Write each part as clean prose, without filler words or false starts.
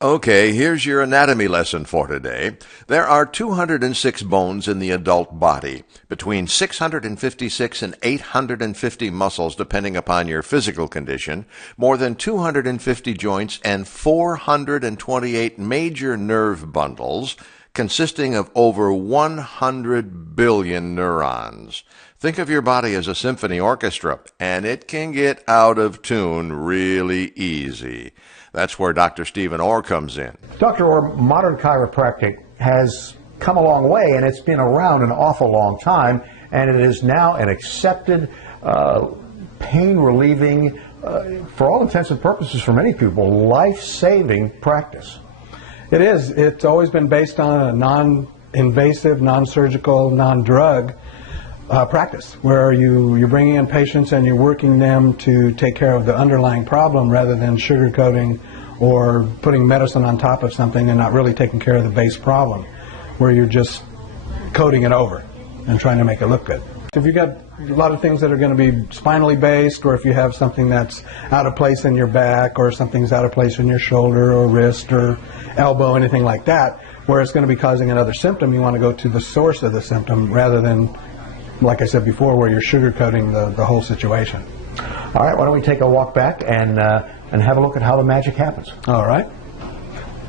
Okay, here's your anatomy lesson for today. There are 206 bones in the adult body, between 656 and 850 muscles depending upon your physical condition, more than 250 joints, and 428 major nerve bundles consisting of over 100 billion neurons. Think of your body as a symphony orchestra, and it can get out of tune really easy. That's where Dr. Stephen Orr comes in. Dr. Orr, modern chiropractic has come a long way, and it's been around an awful long time, and it is now an accepted, pain-relieving, for all intents and purposes for many people, life-saving practice. It is. It's always been based on a non-invasive, non-surgical, non-drug practice, where you're bringing in patients and you're working them to take care of the underlying problem rather than sugarcoating or putting medicine on top of something and not really taking care of the base problem, where you're just coating it over and trying to make it look good. If you've got a lot of things that are going to be spinally based, or if you have something that's out of place in your back, or something's out of place in your shoulder or wrist or elbow, anything like that, where it's going to be causing another symptom, you want to go to the source of the symptom rather than, like I said before, where you're sugarcoating the whole situation. All right, why don't we take a walk back and have a look at how the magic happens. All right.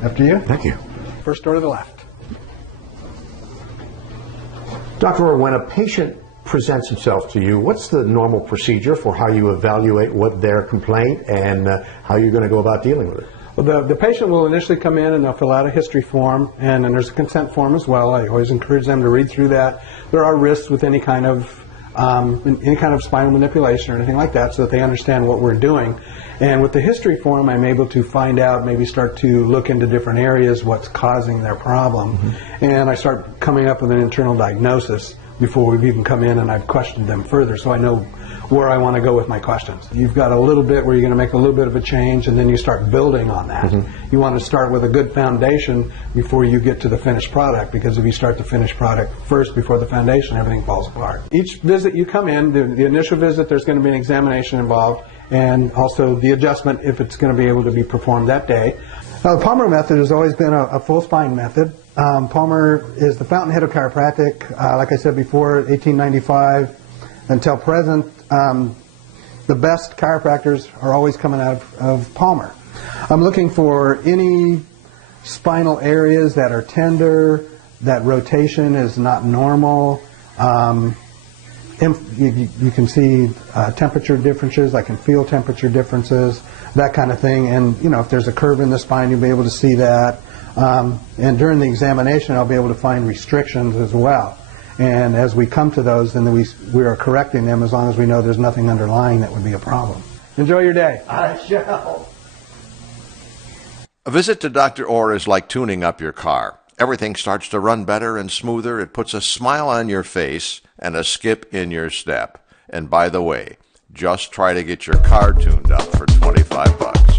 After you. Thank you. First door to the left. Dr. Orr, when a patient presents himself to you, what's the normal procedure for how you evaluate what their complaint and how you're going to go about dealing with it? Well, the patient will initially come in and they'll fill out a history form, and then there's a consent form as well. I always encourage them to read through that. There are risks with any kind of spinal manipulation or anything like that, so that they understand what we're doing. And with the history form, I'm able to find out, maybe start to look into different areas, what's causing their problem. And I start coming up with an internal diagnosis before we've even come in and I've questioned them further, so I know where I want to go with my questions. You've got a little bit where you're going to make a little bit of a change, and then you start building on that. You want to start with a good foundation before you get to the finished product, because if you start the finished product first before the foundation, everything falls apart. Each visit you come in, the initial visit, there's going to be an examination involved, and also the adjustment if it's going to be able to be performed that day. Now, the Palmer method has always been a full spine method. Palmer is the fountainhead of chiropractic. Like I said before, 1895 until present, the best chiropractors are always coming out of Palmer. I'm looking for any spinal areas that are tender, that rotation is not normal. You can see temperature differences. I can feel temperature differences, that kind of thing. And if there's a curve in the spine, you'll be able to see that. And during the examination, I'll be able to find restrictions as well. And as we come to those, then we are correcting them as long as we know there's nothing underlying that would be a problem. Enjoy your day. I shall. A visit to Dr. Orr is like tuning up your car. Everything starts to run better and smoother. It puts a smile on your face and a skip in your step. And by the way, just try to get your car tuned up for $25.